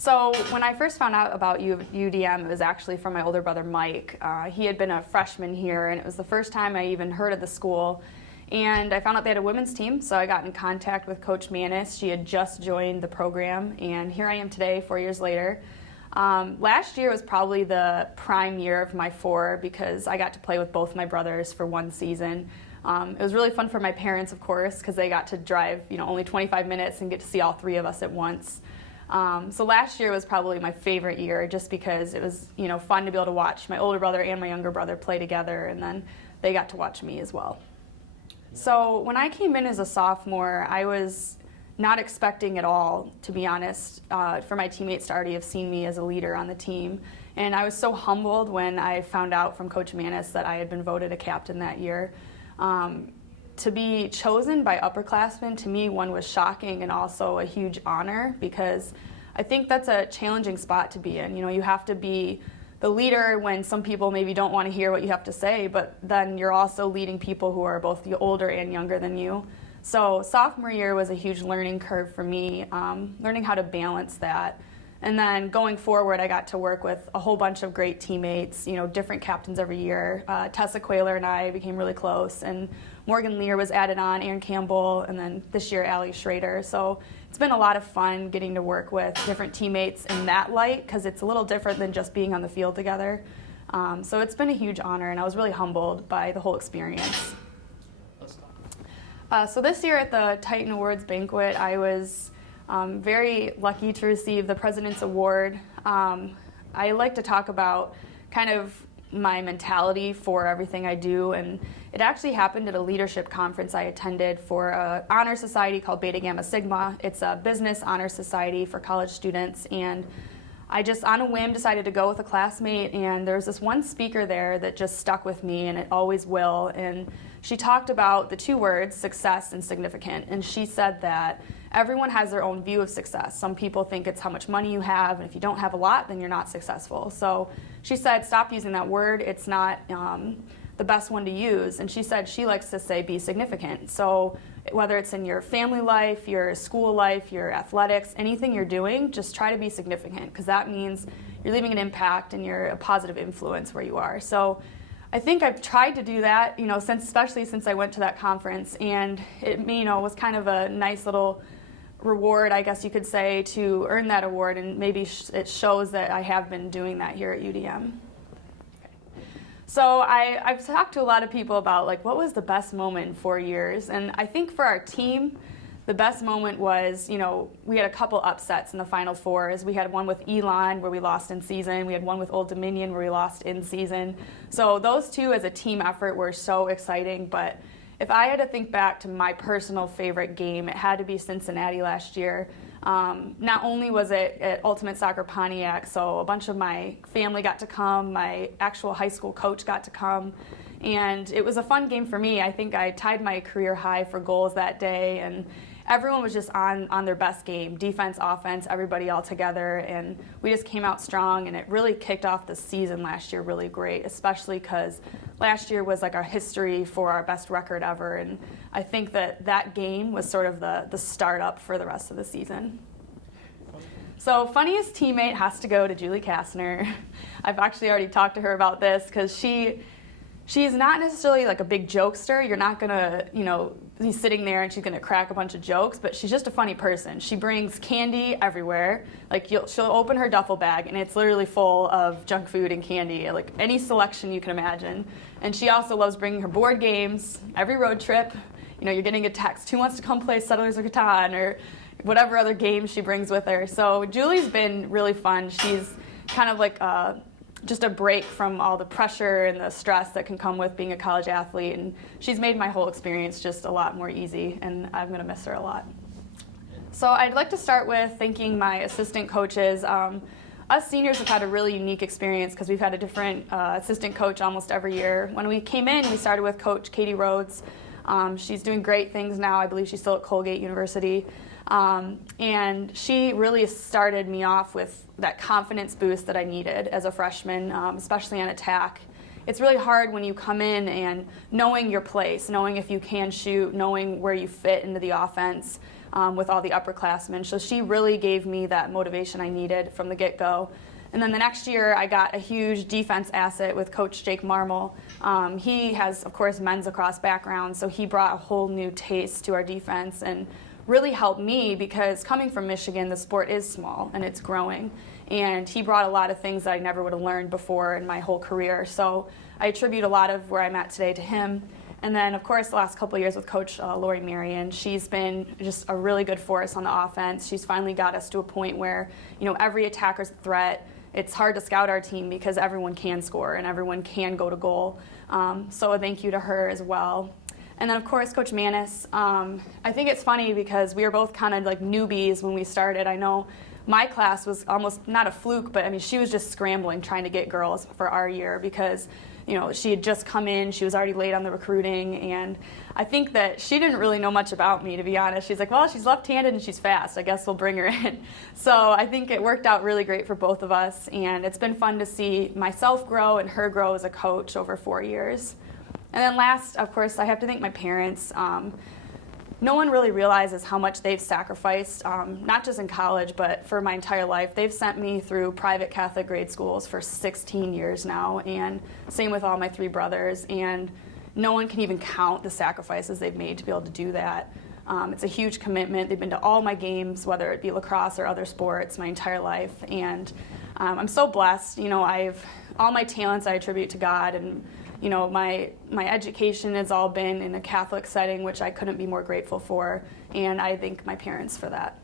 So when I first found out about UDM, it was actually from my older brother, Mike. He had been a freshman here, and it was the first time I even heard of the school. And I found out they had a women's team, so I got in contact with Coach Manis. She had just joined the program, and here I am today, 4 years later. Last year was probably the prime year of my 4 because I got to play with both my brothers for one season. It was really fun for my parents, of course, because they got to drive, only 25 minutes and get to see all 3 of us at once. So last year was probably my favorite year just because it was, fun to be able to watch my older brother and my younger brother play together, and then they got to watch me as well. So when I came in as a sophomore, I was not expecting at all, to be honest, for my teammates to already have seen me as a leader on the team. And I was so humbled when I found out from Coach Manis that I had been voted a captain that year. To be chosen by upperclassmen, to me, one was shocking and also a huge honor because I think that's a challenging spot to be in. You have to be the leader when some people maybe don't want to hear what you have to say, but then you're also leading people who are both older and younger than you. So sophomore year was a huge learning curve for me, learning how to balance that. And then going forward, I got to work with a whole bunch of great teammates, different captains every year. Tessa Quayler and I became really close, and Morgan Lear was added on, Aaron Campbell, and then this year, Allie Schrader. So it's been a lot of fun getting to work with different teammates in that light because it's a little different than just being on the field together. So it's been a huge honor, and I was really humbled by the whole experience. So this year at the Titan Awards banquet, I was very lucky to receive the President's Award. I like to talk about kind of my mentality for everything I do, and it actually happened at a leadership conference I attended for an honor society called Beta Gamma Sigma. It's a business honor society for college students, and I just on a whim decided to go with a classmate, and there was this one speaker there that just stuck with me, and it always will. And she talked about the 2 words, success and significant, and she said that everyone has their own view of success. Some people think it's how much money you have, and if you don't have a lot, then you're not successful. So she said, stop using that word. It's not the best one to use. And she said she likes to say be significant. So whether it's in your family life, your school life, your athletics, anything you're doing, just try to be significant because that means you're leaving an impact and you're a positive influence where you are. So I think I've tried to do that, especially since I went to that conference, and it, was kind of a nice little reward, I guess you could say, to earn that award, and maybe it shows that I have been doing that here at UDM. So I've talked to a lot of people about what was the best moment in 4 years, and I think for our team, the best moment was, we had a couple upsets in the Final Fours. We had one with Elon where we lost in season. We had one with Old Dominion where we lost in season. So those 2 as a team effort were so exciting. But if I had to think back to my personal favorite game, it had to be Cincinnati last year. Not only was it at Ultimate Soccer Pontiac, so a bunch of my family got to come, my actual high school coach got to come, and it was a fun game for me. I think I tied my career high for goals that day, and everyone was just on their best game, defense, offense, everybody all together, and we just came out strong, and it really kicked off the season last year really great, especially because last year was our history for our best record ever, and I think that game was sort of the startup for the rest of the season. So funniest teammate has to go to Julie Kastner. I've actually already talked to her about this because she's not necessarily a big jokester. You're not gonna, be sitting there and she's gonna crack a bunch of jokes, but she's just a funny person. She brings candy everywhere. She'll open her duffel bag and it's literally full of junk food and candy, any selection you can imagine. And she also loves bringing her board games every road trip. You're getting a text, who wants to come play Settlers of Catan or whatever other games she brings with her. So Julie's been really fun. She's kind of just a break from all the pressure and the stress that can come with being a college athlete, and she's made my whole experience just a lot more easy, and I'm going to miss her a lot. So I'd like to start with thanking my assistant coaches. Us seniors have had a really unique experience because we've had a different assistant coach almost every year. When we came in, we started with Coach Katie Rhodes. She's doing great things now. I believe she's still at Colgate University. And she really started me off with that confidence boost that I needed as a freshman, especially on attack. it's really hard when you come in and knowing your place, knowing if you can shoot, knowing where you fit into the offense with all the upperclassmen. So she really gave me that motivation I needed from the get-go. And then the next year, I got a huge defense asset with Coach Jake Marmel. He has, of course, men's lacrosse background, so he brought a whole new taste to our defense and really helped me because coming from Michigan, the sport is small and it's growing. And he brought a lot of things that I never would have learned before in my whole career. So I attribute a lot of where I'm at today to him. And then, of course, the last couple of years with Coach Lori Marion, she's been just a really good force on the offense. She's finally got us to a point where, every attacker's a threat. It's hard to scout our team because everyone can score and everyone can go to goal. So a thank you to her as well. And then, of course, Coach Manis. I think it's funny because we were both kind of like newbies when we started. I know my class was almost not a fluke, but she was just scrambling trying to get girls for our year because she had just come in, she was already late on the recruiting, and I think that she didn't really know much about me, to be honest. She's like, well, she's left-handed and she's fast, I guess we'll bring her in. So I think it worked out really great for both of us, and it's been fun to see myself grow and her grow as a coach over 4 years. And then last, of course, I have to thank my parents. No one really realizes how much they've sacrificed, not just in college, but for my entire life. They've sent me through private Catholic grade schools for 16 years now, and same with all my 3 brothers. And no one can even count the sacrifices they've made to be able to do that. It's a huge commitment. They've been to all my games, whether it be lacrosse or other sports, my entire life. And I'm so blessed. All my talents I attribute to God, and my education has all been in a Catholic setting, which I couldn't be more grateful for, and I thank my parents for that.